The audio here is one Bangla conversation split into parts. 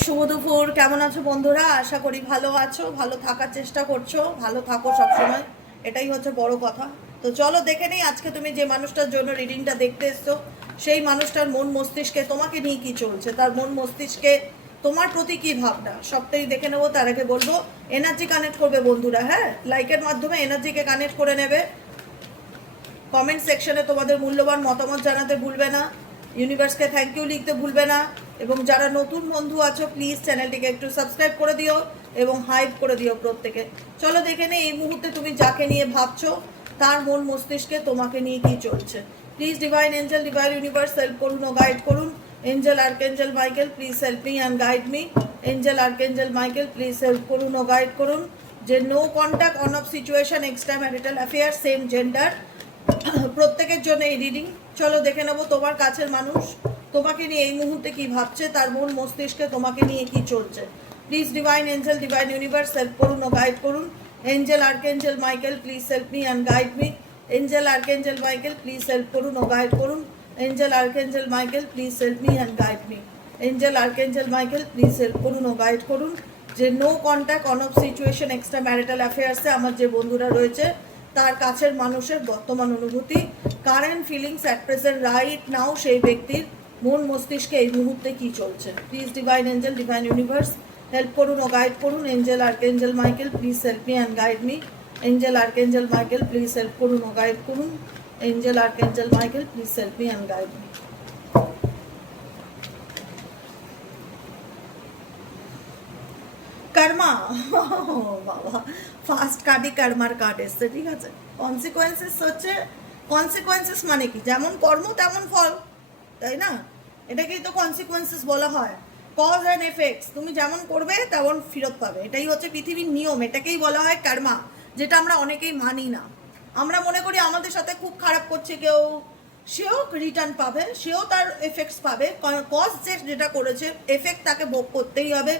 শুভ দুপুর। কেমন আছো বন্ধুরা? আশা করি ভালো আছো, ভালো থাকার চেষ্টা করছো, ভালো থাকো সবসময়, এটাই হচ্ছে বড় কথা। তো চলো দেখে নিই আজকে তুমি যে মানুষটার জন্য রিডিংটা দেখতে এসছো সেই মানুষটার মন মস্তিষ্কে তোমাকে নিয়ে কি চলছে, তার মন মস্তিষ্কে তোমার প্রতি কি ভাবনা, সবটাই দেখে নেবো। তার আগে বলবো এনার্জি কানেক্ট করবে বন্ধুরা, হ্যাঁ, লাইকের মাধ্যমে এনার্জিকে কানেক্ট করে নেবে। কমেন্ট সেকশনে তোমাদের মূল্যবান মতামত জানাতে ভুলবে না, ইউনিভার্সকে থ্যাংক ইউ লিখতে ভুলবে না, এবং যারা নতুন বন্ধু আছো প্লিজ চ্যানেলটিকে একটু সাবস্ক্রাইব করে দিও এবং হাইপ করে দিও প্রত্যেকে। চলো দেখে নিই এই মুহূর্তে তুমি যাকে নিয়ে ভাবছো তার মন মস্তিষ্কে তোমাকে নিয়ে কি চলছে। Please divine angel, divine universe help করুন ও গাইড করুন। Angel archangel Michael please help me and guide me. Angel archangel Michael please help করুন ও গাইড করুন। যে no contact, on off situation, extra marital affair, same gender, প্রত্যেকের জন্য এই রিডিং। চলো দেখে নেবো তোমার কাছের মানুষ তোমাকে নিয়ে এই মুহূর্তে কি ভাবছে, তার মন মস্তিষ্কে তোমাকে নিয়ে কি চলছে। Please divine angel, divine universe help করুন ও গাইড করুন। Angel archangel Michael please help me and guide me. Angel archangel Michael please help করুন ও গাইড করুন। Angel archangel Michael please help me and guide me. Angel archangel Michael please help করুন ও গাইড করুন। যে no contact, on off situation, extra marital অ্যাফেয়ার্সে আমার যে বন্ধুরা রয়েছে তার কাছের মানুষের বর্তমান অনুভূতি, current feelings at present right now, সেই ব্যক্তির মন মস্তিষ্কে এই মুহূর্তে কি চলছে। Please divine angel, divine universe help করুন ও গাইড করুন। Angel archangel Michael please help me and guide me. Angel archangel Michael please help করুন ও গাইড করুন। Angel archangel Michael please help me and guide me. Karma, বাবা ফার্স্ট কার্ডই কর্মার কার্ড এসছে, ঠিক আছে। কনসিকোয়েন্সেস হচ্ছে, কনসিকোয়েন্সেস মানে কি, যেমন কর্ম তেমন ফল, তাই না? এটাকেই তো কনসিকোয়েন্সেস বলা হয়, কজ অ্যান্ড এফেক্টস। তুমি যেমন করবে তেমন ফেরত পাবে, এটাই হচ্ছে পৃথিবীর নিয়ম, এটাকেই বলা হয় কর্মা, যেটা আমরা অনেকেই মানি না। আমরা মনে করি আমাদের সাথে খুব খারাপ করছে কেউ, সেও রিটার্ন পাবে, সেও তার এফেক্টস পাবে। কজ যেটা করেছে এফেক্ট তাকে ভোগ করতেই হবে।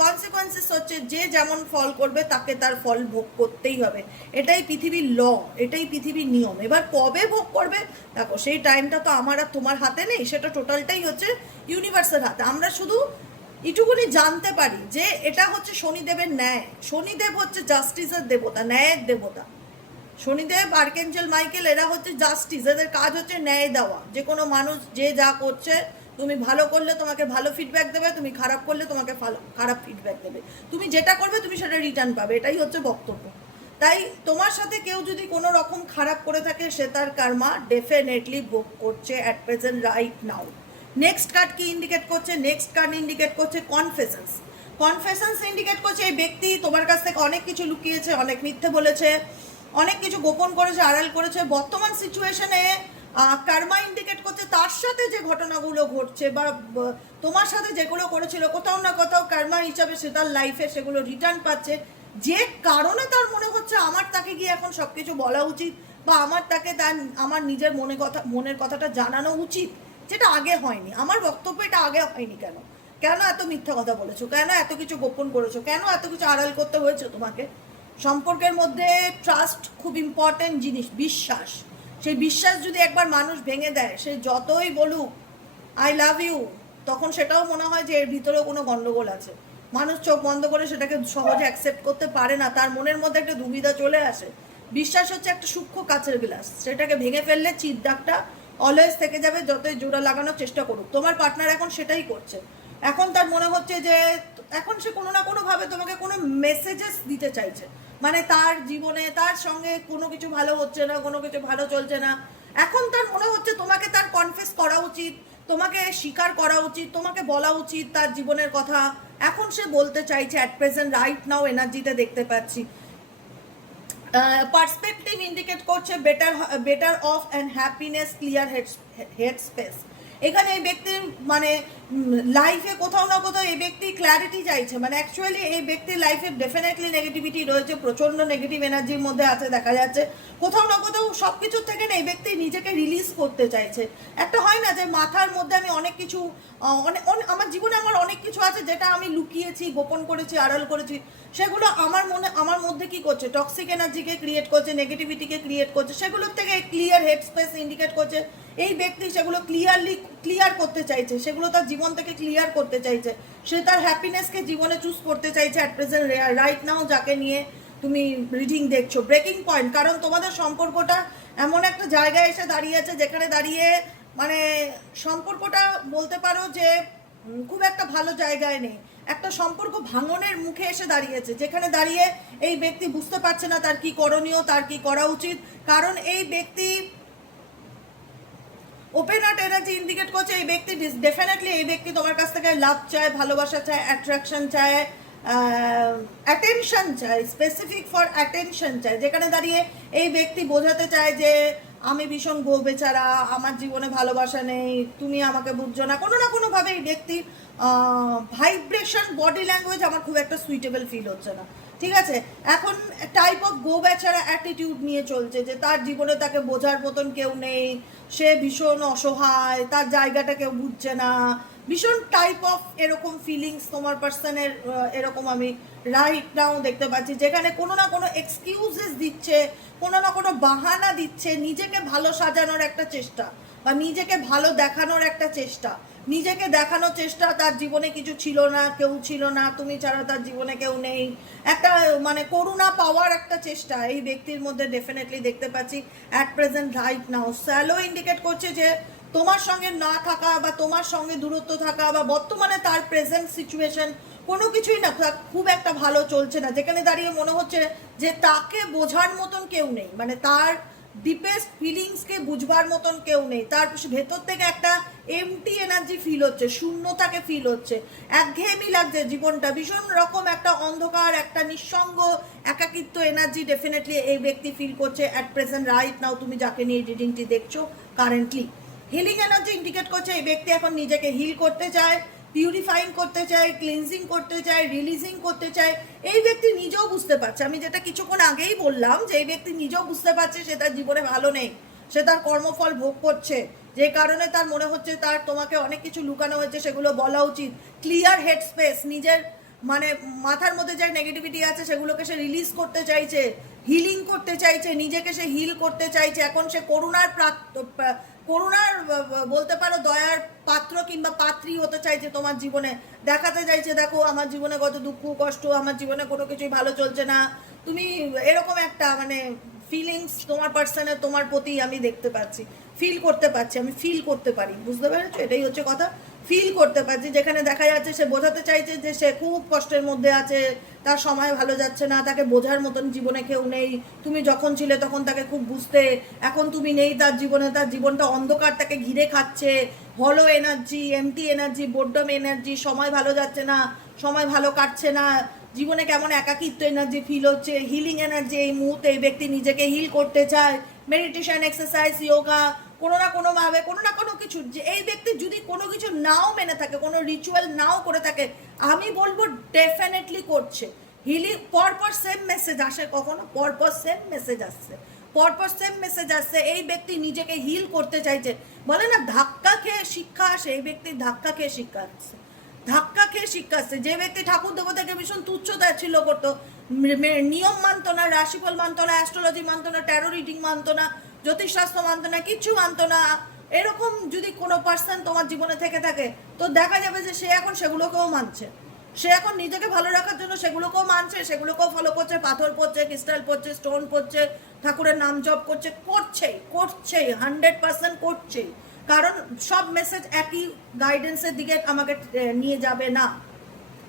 কনসিকোয়েন্সেস হচ্ছে যে যেমন ফল করবে তাকে তার ফল ভোগ করতেই হবে, এটাই পৃথিবীর ল, এটাই পৃথিবীর নিয়ম। এবার কবে ভোগ করবে দেখো, সেই টাইমটা তো আমার আর তোমার হাতে নেই, সেটা টোটালটাই হচ্ছে ইউনিভার্সের হাতে। আমরা শুধু এটুকুনি জানতে পারি যে এটা হচ্ছে শনিদেবের ন্যায়। শনিদেব হচ্ছে জাস্টিসের দেবতা, ন্যায়ের দেবতা। শনিদেব, আর্কেঞ্জেল মাইকেল এরা হচ্ছে জাস্টিস, এদের কাজ হচ্ছে ন্যায় দেওয়া। যে কোনো মানুষ যে যা করছে, তুমি ভালো করলে তোমাকে ভালো ফিডব্যাক দেবে, তুমি খারাপ করলে তোমাকে খারাপ ফিডব্যাক দেবে, তুমি যেটা করবে তুমি সেটা রিটার্ন পাবে, এটাই হচ্ছে বক্তব্য। তাই তোমার সাথে কেউ যদি কোনো রকম খারাপ করে থাকে সে তার কর্মা ডেফিনেটলি ভোগ করছে at present right now. Next card কি ইন্ডিকেট করছে? নেক্সট কার্ড ইন্ডিকেট করছে কনফেশনস। কনফেশনস ইন্ডিকেট করছে এই ব্যক্তি তোমার কাছ থেকে অনেক কিছু লুকিয়েছে, অনেক মিথ্যে বলেছে, অনেক কিছু গোপন করেছে, আড়াল করেছে। বর্তমান সিচুয়েশনে কার্মা ইন্ডিকেট করছে তার সাথে যে ঘটনাগুলো ঘটছে বা তোমার সাথে যেগুলো করেছিল, কোথাও না কোথাও কার্মা হিসাবে সে তার লাইফে সেগুলো রিটার্ন পাচ্ছে। যে কারণে তার মনে হচ্ছে আমার তাকে গিয়ে এখন সব কিছু বলা উচিত, বা আমার তাকে তার আমার নিজের মনের কথাটা জানানো উচিত, যেটা আগে হয়নি। আমার বক্তব্য এটা আগে হয়নি। কেন কেন এত মিথ্যা কথা বলেছো, কেন এত কিছু গোপন করেছো, কেন এত কিছু আড়াল করতে হয়েছে তোমাকে? সম্পর্কের মধ্যে ট্রাস্ট খুব ইম্পর্টেন্ট জিনিস, বিশ্বাস। সেই বিশ্বাস যদি একবার মানুষ ভেঙে দেয়, সে যতই বলুক আই লাভ ইউ, তখন সেটাও মনে হয় যে এর ভিতরেও কোনো গন্ডগোল আছে। মানুষ চোখ বন্ধ করে সেটাকে সহজে অ্যাকসেপ্ট করতে পারে না, তার মনের মধ্যে একটা দুবিধা চলে আসে। বিশ্বাস হচ্ছে একটা সূক্ষ্ম কাচের গ্লাস, সেটাকে ভেঙে ফেললে চির দাগটা অলওয়েজ থেকে যাবে, যতই জোড়া লাগানোর চেষ্টা করুক। তোমার পার্টনার এখন সেটাই করছে। এখন তার মনে হচ্ছে যে এখন সে কোনো না কোনোভাবে তোমাকে কোনো মেসেজেস দিতে চাইছে, মানে তার জীবনে তার সঙ্গে কোনো কিছু ভালো হচ্ছে না, কোনো কিছু ভালো চলছে না। এখন তার মনে হচ্ছে তোমাকে তার কনফেস করা উচিত, তোমাকে স্বীকার করা উচিত, তোমাকে বলা উচিত তার জীবনের কথা। এখন সে বলতে চাইছে অ্যাট প্রেজেন্ট রাইট নাও এনার্জিতে দেখতে পাচ্ছি। পার্সপেক্টিভ ইন্ডিকেট করছে better of and happiness, clear head space. এখানে এই ব্যক্তির মানে লাইফে কোথাও না কোথাও এই ব্যক্তি ক্ল্যারিটি চাইছে, মানে অ্যাকচুয়ালি এই ব্যক্তির লাইফে ডেফিনেটলি নেগেটিভিটি রয়েছে, প্রচণ্ড নেগেটিভ এনার্জির মধ্যে আছে দেখা যাচ্ছে। কোথাও না কোথাও সব কিছুর থেকে না এই ব্যক্তি নিজেকে রিলিজ করতে চাইছে। একটা হয় না যে মাথার মধ্যে আমি অনেক কিছু আমার জীবনে আমার অনেক কিছু আছে যেটা আমি লুকিয়েছি, গোপন করেছি, আড়াল করেছি, সেগুলো আমার মধ্যে কি করছে, টক্সিক এনার্জিকে ক্রিয়েট করছে, নেগেটিভিটিকে ক্রিয়েট করছে, সেগুলোর থেকে ক্লিয়ার হেড স্পেস ইন্ডিকেট করছে এই ব্যক্তি সেগুলো ক্লিয়ার করতে চাইছে, সেগুলো তার জীবন থেকে ক্লিয়ার করতে চাইছে, সে তার হ্যাপিনেসকে জীবনে চুজ করতে চাইছে অ্যাট প্রেজেন্ট রাইট নাও যাকে নিয়ে তুমি রিডিং দেখছো। ব্রেকিং পয়েন্ট, কারণ তোমাদের সম্পর্কটা এমন একটা জায়গায় এসে দাঁড়িয়েছে যেখানে দাঁড়িয়ে মানে সম্পর্কটা বলতে পারো যে খুব একটা ভালো জায়গায় নেই, একটা সম্পর্ক ভাঙনের মুখে এসে দাঁড়িয়েছে, যেখানে দাঁড়িয়ে এই ব্যক্তি বুঝতে পারছে না তার কি করণীয়, তার কি করা উচিত। কারণ এই ব্যক্তি ওপেন হার্ট এনার্জি ইন্ডিকেট করছে এই ব্যক্তি ডেফিনেটলি এই ব্যক্তি তোমার কাছ থেকে লাভ চায়, ভালোবাসা চায়, অ্যাট্রাকশন চায়, অ্যাটেনশন চায়, স্পেসিফিক ফর অ্যাটেনশন চায়, যেখানে দাঁড়িয়ে এই ব্যক্তি বোঝাতে চায় যে আমি ভীষণ গো বেচারা, আমার জীবনে ভালোবাসা নেই, তুমি আমাকে বুঝছো না। কোনো না কোনোভাবে এই ব্যক্তির ভাইব্রেশন, বডি ল্যাঙ্গুয়েজ আমার খুব একটা সুইটেবল ফিল হচ্ছে না, ঠিক আছে। এখন টাইপ অফ গো বেচারা অ্যাটিটিউড নিয়ে চলছে যে তার জীবনে তাকে বোঝার মতন কেউ নেই, সে ভীষণ অসহায়, তার জায়গাটা কেউ বুঝছে না, ভীষণ টাইপ অফ এরকম ফিলিংস তোমার পার্সনের এরকম আমি রাইট নাও দেখতে পাচ্ছি, যেখানে কোনো না কোনো এক্সকিউজেস দিচ্ছে, কোনো না কোনো বাহানা দিচ্ছে, নিজেকে ভালো সাজানোর একটা চেষ্টা বা নিজেকে ভালো দেখানোর একটা চেষ্টা, নিজেকে দেখানোর চেষ্টা তার জীবনে কিছু ছিল না, কেউ ছিল না, তুমি ছাড়া তার জীবনে কেউ নেই, একটা মানে করুণা পাওয়ার একটা চেষ্টা এই ব্যক্তির মধ্যে ডেফিনেটলি দেখতে পাচ্ছি at present right now. Shallow indicate করছে যে তোমার সঙ্গে না থাকা বা তোমার সঙ্গে দূরত্ব থাকা বা বর্তমানে তার প্রেজেন্ট সিচুয়েশন কোনো কিছুই না খুব একটা ভালো চলছে না, যেখানে দাঁড়িয়ে মনে হচ্ছে যে তাকে বোঝার মতন কেউ নেই, মানে তার ডিপেস্ট ফিলিংসকে বুঝবার মতন কেউ নেই, তার ভেতর থেকে একটা এমটি এনার্জি ফিল হচ্ছে, শূন্যতাকে ফিল হচ্ছে, একঘেয়েমি লাগছে জীবনটা, ভীষণ রকম একটা অন্ধকার, একটা নিঃসঙ্গ একাকিত্ব এনার্জি ডেফিনেটলি এই ব্যক্তি ফিল করছে অ্যাট প্রেজেন্ট রাইট নাও তুমি যাকে নিয়ে রিডিংটি দেখছো কারেন্টলি। হিলিং এনার্জি ইন্ডিকেট করছে এই ব্যক্তি এখন নিজেকে হিল করতে চায়, পিউরিফাইং করতে চায়, ক্লিনজিং করতে চায়, রিলিজিং করতে চায়। এই ব্যক্তি নিজেও বুঝতে পারছে, আমি যেটা কিছুক্ষণ আগেই বললাম যে এই ব্যক্তি নিজেও বুঝতে পারছে সে তার জীবনে ভালো নেই, সে তার কর্মফল ভোগ করছে, যে কারণে তার মনে হচ্ছে তার তোমাকে অনেক কিছু লুকানো হয়েছে, সেগুলো বলা উচিত। ক্লিয়ার হেড স্পেস, নিজের মানে মাথার মধ্যে যে নেগেটিভিটি আছে সেগুলোকে সে রিলিজ করতে চাইছে, হিলিং করতে চাইছে, নিজেকে সে হিল করতে চাইছে। এখন সে করুণার বলতে পারো দয়ার পাত্র কিংবা পাত্রী হতে চাইছে তোমার জীবনে, দেখাতে চাইছে দেখো আমার জীবনে কত দুঃখ কষ্ট, আমার জীবনে কোনো কিছুই ভালো চলছে না, তুমি এরকম একটা মানে ফিলিংস তোমার পার্সনের তোমার প্রতি আমি দেখতে পাচ্ছি, ফিল করতে পারছি, আমি ফিল করতে পারি, বুঝতে পেরেছো? এটাই হচ্ছে কথা, ফিল করতে পারছি, যেখানে দেখা যাচ্ছে সে বোঝাতে চাইছে যে সে খুব কষ্টের মধ্যে আছে, তার সময় ভালো যাচ্ছে না, তাকে বোঝার মতন জীবনে কেউ নেই, তুমি যখন ছিলে তখন তাকে খুব বুঝতে, এখন তুমি নেই তার জীবনে, তার জীবনটা অন্ধকার তাকে ঘিরে খাচ্ছে, হলো energy, empty energy, boredom energy, সময় ভালো যাচ্ছে না, সময় ভালো কাটছে না, জীবনে কেমন একাকিত্ব এনার্জি ফিল হচ্ছে। হিলিং এনার্জি এই মুহূর্তে এই ব্যক্তি নিজেকে হিল করতে চায়, মেডিটেশন, এক্সারসাইজ, যোগা, কোনো না কোনোভাবে কোনো না কোনো কিছু, যে এই ব্যক্তি যদি কোনো কিছু নাও মেনে থাকে, কোনো রিচুয়াল নাও করে থাকে, আমি বলবো ডেফিনেটলি করছে। হিলিং পরপর সেম মেসেজ আসে, কখনো পরপর সেম মেসেজ আসছে, পরপর সেম মেসেজ আসছে, এই ব্যক্তি নিজেকে হিল করতে চাইছে। বলে না ধাক্কা খেয়ে শিক্ষা আসে, এই ব্যক্তি ধাক্কা খেয়ে শিক্ষা আসছে, ধাক্কা খেয়ে শিক্ষা আসছে। যে ব্যক্তি ঠাকুর দেবতাকে ভীষণ তুচ্ছতাচ্ছিল্য করতো, নিয়ম মানতো না, রাশিফল মানতো না, অ্যাস্ট্রোলজি মানতো না, ট্যারো রিডিং মানতো না, জ্যোতিষশাস্ত্র মানতো না, কিচ্ছু মানতো না, এরকম যদি কোনো পার্সন তোমার জীবনে থেকে থাকে তো দেখা যাবে যে সে এখন সেগুলোকেও মানছে, সে এখন নিজেকে ভালো রাখার জন্য সেগুলোকেও মানছে, সেগুলোকেও ফলো করছে, পাথর পড়ছে, ক্রিস্টাল পড়ছে, স্টোন পড়ছে, ঠাকুরের নাম জপ করছে, করছেই 100% করছেই, কারণ সব মেসেজ একই গাইডেন্সের দিকে আমাকে নিয়ে যাবে না,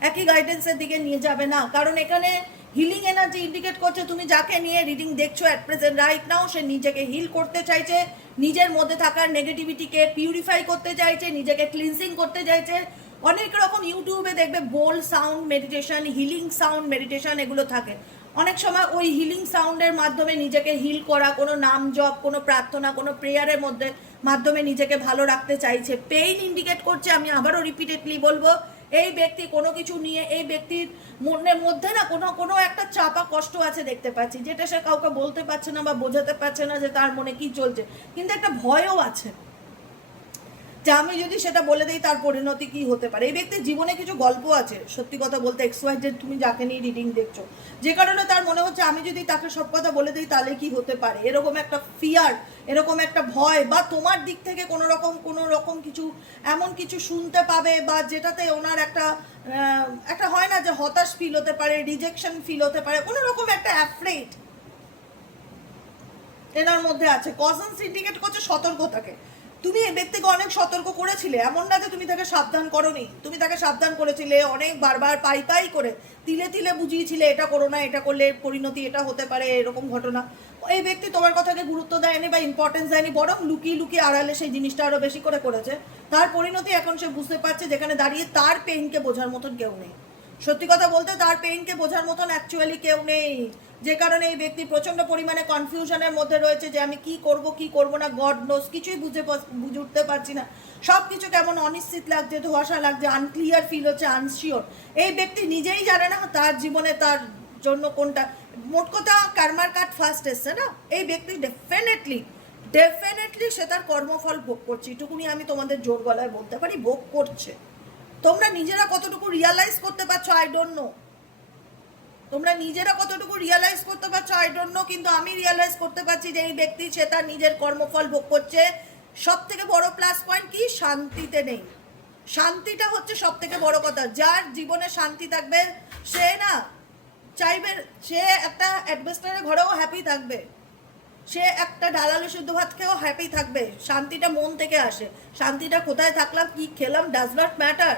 একই গাইডেন্সের দিকে নিয়ে যাবে না, কারণ এখানে হিলিং এনার্জি ইন্ডিকেট করছে তুমি যাকে নিয়ে রিডিং দেখছো অ্যাট প্রেজেন্ট রাইট নাও সে নিজেকে হিল করতে চাইছে, নিজের মধ্যে থাকার নেগেটিভিটিকে পিউরিফাই করতে চাইছে, নিজেকে ক্লিনজিং করতে চাইছে। অনেক রকম ইউটিউবে দেখবে bowl sound meditation, healing sound meditation এগুলো থাকে, অনেক সময় ওই হিলিং সাউন্ডের মাধ্যমে নিজেকে হিল করা, কোনো নাম জপ, কোনো প্রার্থনা, কোনো প্রেয়ারের মধ্যে মাধ্যমে নিজেকে ভালো রাখতে চাইছে। পেইন ইন্ডিকেট করছে, আমি আবারও রিপিটেডলি বলবো, এই ব্যক্তি কোনো কিছু নিয়ে, এই ব্যক্তির মনের মধ্যে না কোনো একটা চাপা কষ্ট আছে দেখতে পাচ্ছি, যেটা সে কাউকে বলতে পারছে না বা বোঝাতে পারছে না যে তার মনে কি চলছে, কিন্তু একটা ভয়ও আছে, যে আমি যদি সেটা বলে দিই তার পরিণতি কি হতে পারে। এই ব্যক্তির জীবনে কিছু গল্প আছে, সত্যি কথা বলতে XYZ তুমি যাকে নিয়ে রিডিং দেখছো, যে কারণে তার মনে হচ্ছে আমি যদি তাকে সব কথা বলে দিই তাহলে কি হতে পারে, এরকম একটা ফিয়ার, এরকম একটা ভয়, বা তোমার দিক থেকে কোনো রকম কিছু এমন কিছু শুনতে পাবে, বা যেটাতে ওনার একটা হয় না যে হতাশ ফিল হতে পারে, রিজেকশন ফিল হতে পারে, কোনো রকম একটা অ্যাফ্রেড এনার মধ্যে আছে। কজন্স ইন্ডিকেট করছে সতর্ক থাকে। তুমি এই ব্যক্তিকে অনেক সতর্ক করেছিলে, এমন না যে তুমি তাকে সাবধান করোনি, তুমি তাকে সাবধান করেছিলে অনেক, বারবার পাই করে তিলে তিলে বুঝিয়েছিলে এটা করো না, এটা করলে পরিণতি এটা হতে পারে, এরকম ঘটনা। এই ব্যক্তি তোমার কথাকে গুরুত্ব দেয়নি বা ইম্পর্টেন্স দেয়নি, বরং লুকিয়ে লুকিয়ে আড়ালে সেই জিনিসটা আরো বেশি করে করেছে। তার পরিণতি এখন সে বুঝতে পারছে, যেখানে দাঁড়িয়ে তার পেইনকে বোঝার মতন কেউ নেই। সত্যি কথা বলতে তার পেইনকে বোঝার মতন অ্যাকচুয়ালি কেউ নেই, যে কারণে এই ব্যক্তি প্রচন্ড পরিমাণে কনফিউশনের মধ্যে রয়েছে যে আমি কি করব না, গড নোস, কিছুই বুঝে উঠতে পারছি না। সব কিছু কেমন অনিশ্চিত লাগছে, ধোঁয়াশা লাগছে, আনক্লিয়ার ফিল হচ্ছে, আনশিওর। এই ব্যক্তি নিজেই জানে না তার জীবনে তার জন্য কোনটা। মোট কথা কার্মার কার্ড ফার্স্ট এসছে না, এই ব্যক্তি ডেফিনেটলি সে তার কর্মফল ভোগ করছে, এটুকুনি আমি তোমাদের জোর গলায় বলতে পারি, ভোগ করছে। তোমরা নিজেরা কতটুকু রিয়ালাইজ করতে পারছো আই ডোন্ট নো, তোমরা নিজেরা কতটুকু রিয়ালাইজ করতে পারছো আই ডোন্ট নো, কিন্তু আমি রিয়ালাইজ করতে পারছি যে এই ব্যক্তি সে তার নিজের কর্মফল ভোগ করছে। সব থেকে বড় প্লাস পয়েন্ট কি, শান্তিতে নেই। শান্তিটা হচ্ছে সব থেকে বড় কথা। যার জীবনে শান্তি থাকবে সে না চাইবে, সে একটা অ্যাডভেস্টারের ঘরেও হ্যাপি থাকবে, সে একটা ডালালে শুদ্ধ ভাত খেয়েও হ্যাপি থাকবে। শান্তিটা মন থেকে আসে, শান্তিটা কোথায় থাকলাম কি খেলাম ডাজ নট ম্যাটার।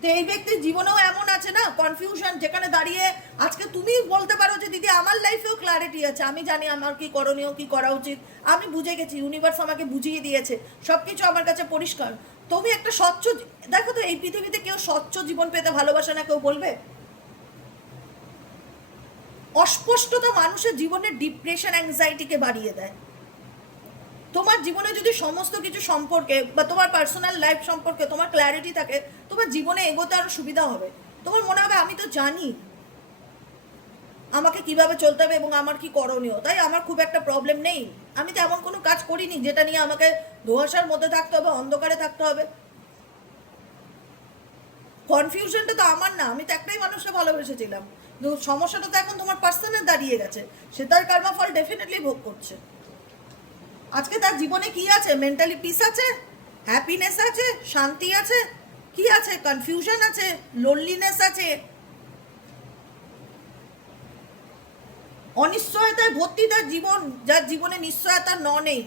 তো এই ব্যক্তির জীবনেও এমন আছে না কনফিউশন, যেখানে দাঁড়িয়ে আজকে তুমি বলতে পারো যে দিদি আমার লাইফেও ক্ল্যারিটি আছে, আমি জানি আমার কি করণীয়, কি করা উচিত, আমি বুঝে গেছি, ইউনিভার্স আমাকে বুঝিয়ে দিয়েছে, সব কিছু আমার কাছে পরিষ্কার। তুমি একটা স্বচ্ছ, দেখো তো এই পৃথিবীতে কেউ স্বচ্ছ জীবন পেতে ভালোবাসে না, কেউ বলবে? অস্পষ্টতা মানুষের জীবনে ডিপ্রেশন, অ্যাংজাইটিকে বাড়িয়ে দেয়। তোমার জীবনে যদি সমস্ত কিছু সম্পর্কে বা তোমার পার্সোনাল লাইফ সম্পর্কে তোমার ক্ল্যারিটি থাকে, তোমার জীবনে এগোতে আরো সুবিধা হবে। তোমার মনে হবে আমি তো জানি আমাকে কিভাবে চলতে হবে এবং আমার কি করণীয়, তাই আমার খুব একটা প্রবলেম নেই। আমি তো এমন কোনো কাজ করিনি যেটা নিয়ে আমাকে ধোঁয়াশার মধ্যে থাকতে হবে, অন্ধকারে থাকতে হবে। কনফিউশনটা তো আমার না, আমি তো একটাই মানুষকে ভালোবেসেছিলাম। কিন্তু সমস্যাটা তো এখন তোমার পার্সনের দাঁড়িয়ে গেছে, সে তার কর্মা ফল ডেফিনেটলি ভোগ করছে। আজকে তার জীবনে কি আছে, মেন্টালি পিস আছে, হ্যাপিনেস আছে, শান্তি আছে, কি আছে, কনফিউশন আছে, লোনলিনেস আছে, অনিশ্চয়তায় ভর্তি তার জীবন, যার জীবনে নিশ্চয়তা নেই।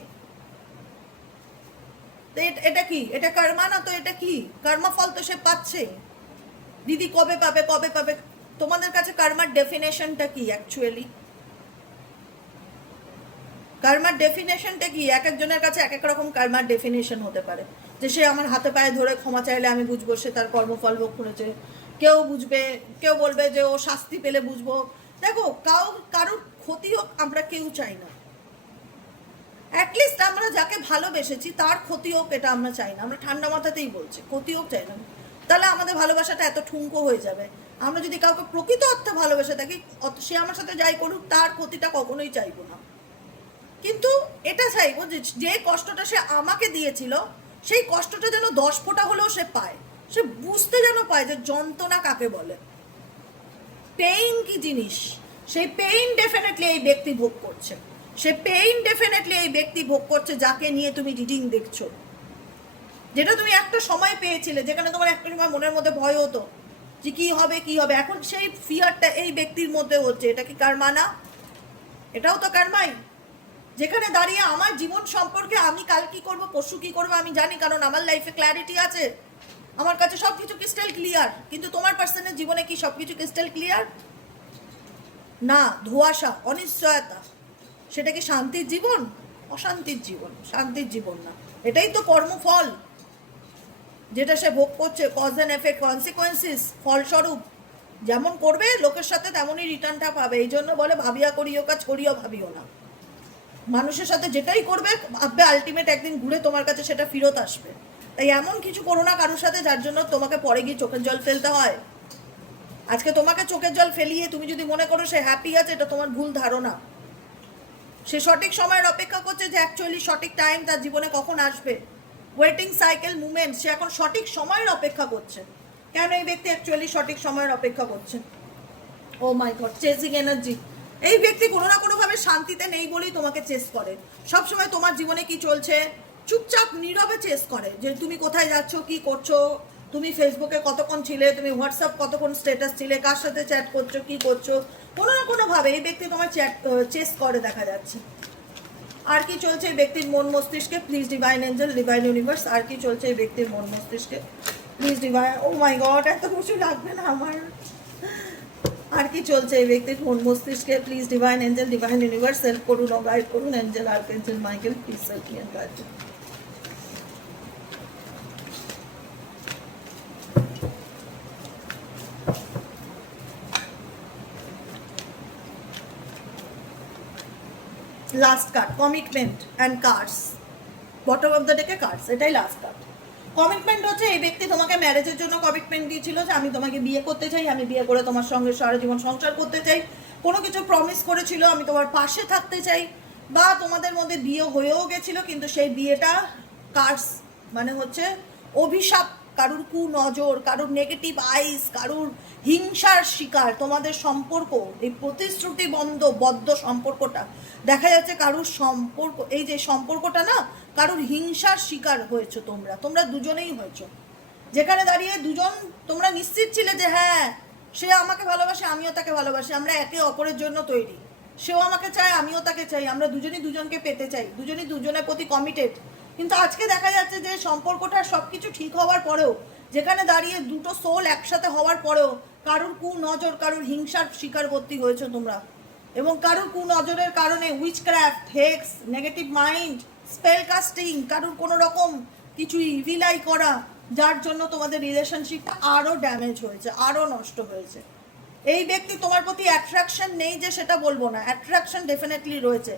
এটা কি, এটা কর্মা না, তো এটা কি কর্মা ফল তো সে পাচ্ছে। দিদি কবে পাবে কবে পাবে, তোমাদের কাছে কর্মার ডেফিনেশনটা কি অ্যাকচুয়ালি? কর্মার ডেফিনেশনটা কি? এক একজনের কাছে এক এক রকম কর্মার ডেফিনেশন হতে পারে। যে সে আমার হাতে পায়ে ধরে ক্ষমা চাইলে আমি বুঝবো সে তার কর্মফল ভোগ করেছে, কেউ বুঝবে, কেউ বলবে যে ও শাস্তি পেলে বুঝবো। দেখো কারোর ক্ষতি হোক আমরা কেউ চাই না, অ্যাটলিস্ট আমরা যাকে ভালোবেসেছি তার ক্ষতি হোক এটা আমরা চাই না, আমরা ঠান্ডা মাথাতেই বলছি ক্ষতি হোক চাই না। তাহলে আমাদের ভালোবাসাটা এত ঠুনকো হয়ে যাবে। আমরা যদি কাউকে প্রকৃত অর্থে ভালোবেসে থাকি, সে আমার সাথে যাই করুক তার ক্ষতিটা কখনোই চাইবো না। কিন্তু এটা চাইবো যে কষ্টটা সে আমাকে দিয়েছিল সেই কষ্টটা যেন 10 ফোঁটা হলেও সে পায়, সে বুঝতে যেন পায় যে যন্ত্রণা কাকে বলে, পেইন কি জিনিস। সেই পেইন ডেফিনেটলি এই ব্যক্তি ভোগ করছে, সে পেইন ডেফিনেটলি এই ব্যক্তি ভোগ করছে যাকে নিয়ে তুমি রিডিং দেখছো। যেটা তুমি একটা সময় পেয়েছিলে, যেখানে তোমার একটা সময় মনের মধ্যে ভয় হতো যে কি হবে কি হবে, এখন সেই ফিয়ারটা এই ব্যক্তির মধ্যে হচ্ছে। এটা কি কার্মা না? এটাও তো কার্মাই। যেখানে দাঁড়িয়ে আমার জীবন সম্পর্কে আমি কাল কি করব, পরশু কি করবো আমি জানি, কারণ আমার লাইফে ক্ল্যারিটি আছে, আমার কাছে সব কিছু ক্রিস্টাল ক্লিয়ার। কিন্তু তোমার পার্সনের জীবনে কি সব কিছু ক্রিস্টাল ক্লিয়ার না? ধোঁয়াশা, অনিশ্চয়তা। সেটা কি শান্তির জীবন? অশান্তির জীবন, শান্তির জীবন না। এটাই তো কর্মফল যেটা সে ভোগ করছে, কজ অ্যান্ড এফেক্ট, কনসিকোয়েন্সেস, ফলস্বরূপ। যেমন করবে লোকের সাথে তেমনই রিটার্নটা পাবে। এই জন্য বলে ভাবিয়া করিও কাজ, করিও ভাবিও না। মানুষের সাথে যেটাই করবে ভাববে আলটিমেট একদিন ঘুরে তোমার কাছে সেটা ফেরত আসবে। তাই এমন কিছু করো না কারোর সাথে যার জন্য তোমাকে পরে গিয়ে চোখের জল ফেলতে হয়। আজকে তোমাকে চোখের জল ফেলিয়ে তুমি যদি মনে করো সে হ্যাপি আছে, এটা তোমার ভুল ধারণা। সে সঠিক সময়ের অপেক্ষা করছে যে অ্যাকচুয়ালি সঠিক টাইম তার জীবনে কখন আসবে। ওয়েটিং সাইকেল মুভমেন্ট, সে এখন সঠিক সময়ের অপেক্ষা করছে। কেন এই ব্যক্তি অ্যাকচুয়ালি সঠিক সময়ের অপেক্ষা করছে? ও মাই গড, চেজিং এনার্জি। এই ব্যক্তি কোনো না কোনোভাবে শান্তিতে নেই বলেই তোমাকে চেস করে। সবসময় তোমার জীবনে কি চলছে চুপচাপ নীরবে চেস করে, যে তুমি কোথায় যাচ্ছ, কি করছো, তুমি ফেসবুকে কতক্ষণ ছিলে, তুমি হোয়াটসঅ্যাপ কতক্ষণ স্ট্যাটাস ছিলে, কার সাথে চ্যাট করছো, কি করছো, কোনো না কোনোভাবে এই ব্যক্তি তোমার চেস করে দেখা যাচ্ছে। আর কি চলছে এই ব্যক্তির মন মস্তিষ্কে? Please divine angel, divine universe, আর কি চলছে এই ব্যক্তির মন মস্তিষ্কে? Please divine, oh my God, এত কিছু লাগবে না আমার। আর কি চলছে এই ব্যক্তির মন মস্তিষ্কে? Please divine angel, divine universe, help করুন ও গাইড করুন। Angel, archangel Michael, please help me and guide me. Last card, commitment and cards, bottom of the ডেকে কার্ডস, এটাই লাস্ট কার্ড। কমিটমেন্ট হচ্ছে এই ব্যক্তি তোমাকে ম্যারেজের জন্য কমিটমেন্ট দিয়েছিল যে আমি তোমাকে বিয়ে করতে চাই, আমি বিয়ে করে তোমার সঙ্গে সারা জীবন সংসার করতে চাই, কোনো কিছু প্রমিস করেছিল, আমি তোমার পাশে থাকতে চাই, বা তোমাদের মধ্যে বিয়ে হয়েও গেছিল, কিন্তু সেই বিয়েটা কার্স মানে হচ্ছে অভিশাপ, কারুর কুনজর, কারুর নেগেটিভ আইস, কারুর হিংসার শিকার তোমাদের সম্পর্ক, এই প্রতিশ্রুতি বদ্ধ সম্পর্কটা দেখা যাচ্ছে কারুর সম্পর্ক, এই যে সম্পর্কটা না, কারুর হিংসার শিকার হয়েছো তোমরা দুজনেই হয়েছো। যেখানে দাঁড়িয়ে দুজন তোমরা নিশ্চিত ছিলে যে হ্যাঁ সে আমাকে ভালোবাসে, আমিও তাকে ভালোবাসি, আমরা একে অপরের জন্য তৈরি, সেও আমাকে চায়, আমিও তাকে চাই, আমরা দুজনই দুজনকে পেতে চাই, দুজনই দুজনের প্রতি কমিটেড। কিন্তু আজকে দেখা যাচ্ছে যে সম্পর্কটা সব কিছু ঠিক হওয়ার পরেও, যেখানে দাঁড়িয়ে দুটো সোল একসাথে হওয়ার পরেও কারুর কুনজর, কারুর হিংসার শিকারবর্তী হয়েছো তোমরা, এবং কারুর কুনজরের কারণে witchcraft, hex, negative mind, spell casting, কারুর কোনো রকম কিছু ইভিলাই করা, যার জন্য তোমাদের রিলেশনশিপটা আরও ড্যামেজ হয়েছে, আরও নষ্ট হয়েছে। এই ব্যক্তি তোমার প্রতি অ্যাট্রাকশন নেই যে সেটা বলবো না, অ্যাট্রাকশন ডেফিনেটলি রয়েছে।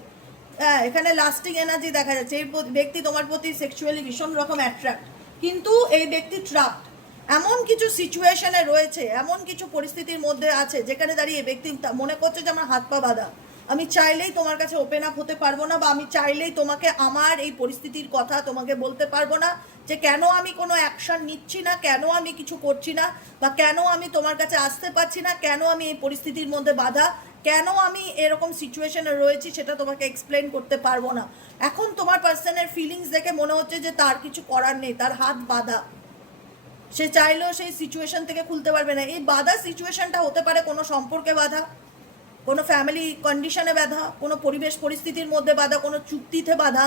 হ্যাঁ, এখানে লাস্টিং এনার্জি দেখা যাচ্ছে, এই ব্যক্তি তোমার প্রতি সেক্সুয়ালি ভীষণ রকম অ্যাট্রাক্ট, কিন্তু এই ব্যক্তি ট্রাপড, এমন কিছু সিচুয়েশনে রয়েছে, এমন কিছু পরিস্থিতির মধ্যে আছে যেখানে দাঁড়িয়ে ব্যক্তি মনে করছে যে আমার হাত পা বাঁধা, আমি চাইলেই তোমার কাছে ওপেন আপ হতে পারবো না, বা আমি চাইলেই তোমাকে আমার এই পরিস্থিতির কথা তোমাকে বলতে পারবো না, যে কেন আমি কোনো অ্যাকশন নিচ্ছি না, কেন আমি কিছু করছি না, বা কেন আমি তোমার কাছে আসতে পারছি না, কেন আমি এই পরিস্থিতির মধ্যে বাধা, কেন আমি এরকম সিচুয়েশনে রয়েছি সেটা তোমাকে এক্সপ্লেন করতে পারবো না। এখন তোমার পার্সনের ফিলিংস দেখে মনে হচ্ছে যে তার কিছু করার নেই, তার হাত বাঁধা, সে চাইলেও সেই সিচুয়েশন থেকে খুলতে পারবে না। এই বাধা সিচুয়েশনটা হতে পারে কোনো সম্পর্কে বাধা, কোনো ফ্যামিলি কন্ডিশনে বাধা, কোনো পরিবেশ পরিস্থিতির মধ্যে বাধা, কোনো চুক্তিতে বাধা,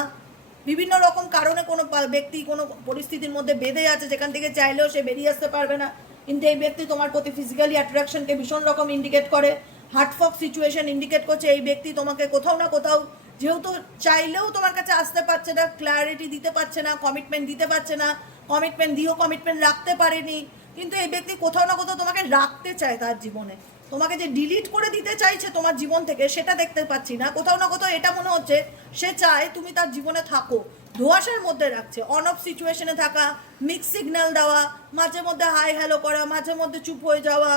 বিভিন্ন রকম কারণে কোনো ব্যক্তি কোনো পরিস্থিতির মধ্যে বেঁধে আছে যেখান থেকে চাইলেও সে বেরিয়ে আসতে পারবে না। কিন্তু এই ব্যক্তি তোমার প্রতি ফিজিক্যালি অ্যাট্রাকশনকে ভীষণ রকম ইন্ডিকেট করে, হার্টফক সিচুয়েশন ইন্ডিকেট করছে। এই ব্যক্তি তোমাকে কোথাও না কোথাও, যেহেতু চাইলেও তোমার কাছে আসতে পারছে না, ক্ল্যারিটি দিতে পারছে না, কমিটমেন্ট দিতে পারছে না, কমিটমেন্ট দিয়েও কমিটমেন্ট রাখতে পারেনি, কিন্তু এই ব্যক্তি কোথাও না কোথাও তোমাকে রাখতে চায় তার জীবনে। তোমাকে যে ডিলিট করে দিতে চাইছে তোমার জীবন থেকে সেটা দেখতে পাচ্ছি না, কোথাও না কোথাও এটা মনে হচ্ছে সে চায় তুমি তার জীবনে থাকো, ধোঁয়াশার মধ্যে রাখছে, অন অফ সিচুয়েশনে থাকা, মিক্স সিগন্যাল দেওয়া, মাঝে মধ্যে হাই হ্যালো করা, মাঝে মধ্যে চুপ হয়ে যাওয়া,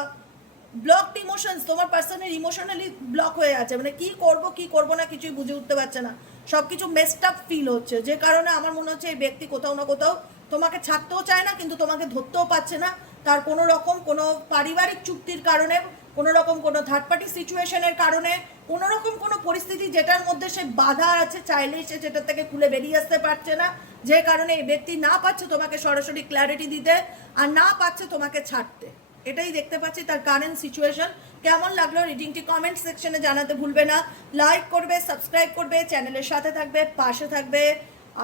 ব্লকড ইমোশনস, তোমার পার্সনের ইমোশনালি ব্লক হয়ে আছে, মানে কি করব না কিছুই বুঝে উঠতে পারছে না, সব কিছু মেসড আপ ফিল হচ্ছে, যে কারণে আমার মনে হচ্ছে এই ব্যক্তি কোথাও না কোথাও তোমাকে ছাড়তেও চায় না, কিন্তু তোমাকে ধরতেও পারছে না, তার কোনো রকম কোনো পারিবারিক চুক্তির কারণে, কোনো রকম কোনো থার্ড পার্টি সিচুয়েশনের কারণে, কোনো রকম কোনো পরিস্থিতি যেটার মধ্যে সে বাধা আছে, চাইলেই সে সেটার থেকে খুলে বেরিয়ে আসতে পারছে না, যে কারণে এই ব্যক্তি না পাচ্ছে তোমাকে সরাসরি ক্ল্যারিটি দিতে, আর না পাচ্ছে তোমাকে ছাড়তে। এটাই দেখতে পাচ্ছি তার কারেন্ট সিচুয়েশন। কেমন লাগলো রিডিংটি কমেন্ট সেকশনে জানাতে ভুলবে না, লাইক করবে, সাবস্ক্রাইব করবে, চ্যানেলের সাথে থাকবে, পাশে থাকবে,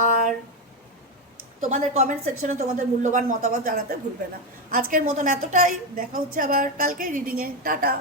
আর তোমাদের কমেন্ট সেকশনে তোমাদের মূল্যবান মতামত জানাতে ভুলবে না। আজকের মতন এতটাই, দেখা হচ্ছে আবার কালকে রিডিংয়ে। টাটা।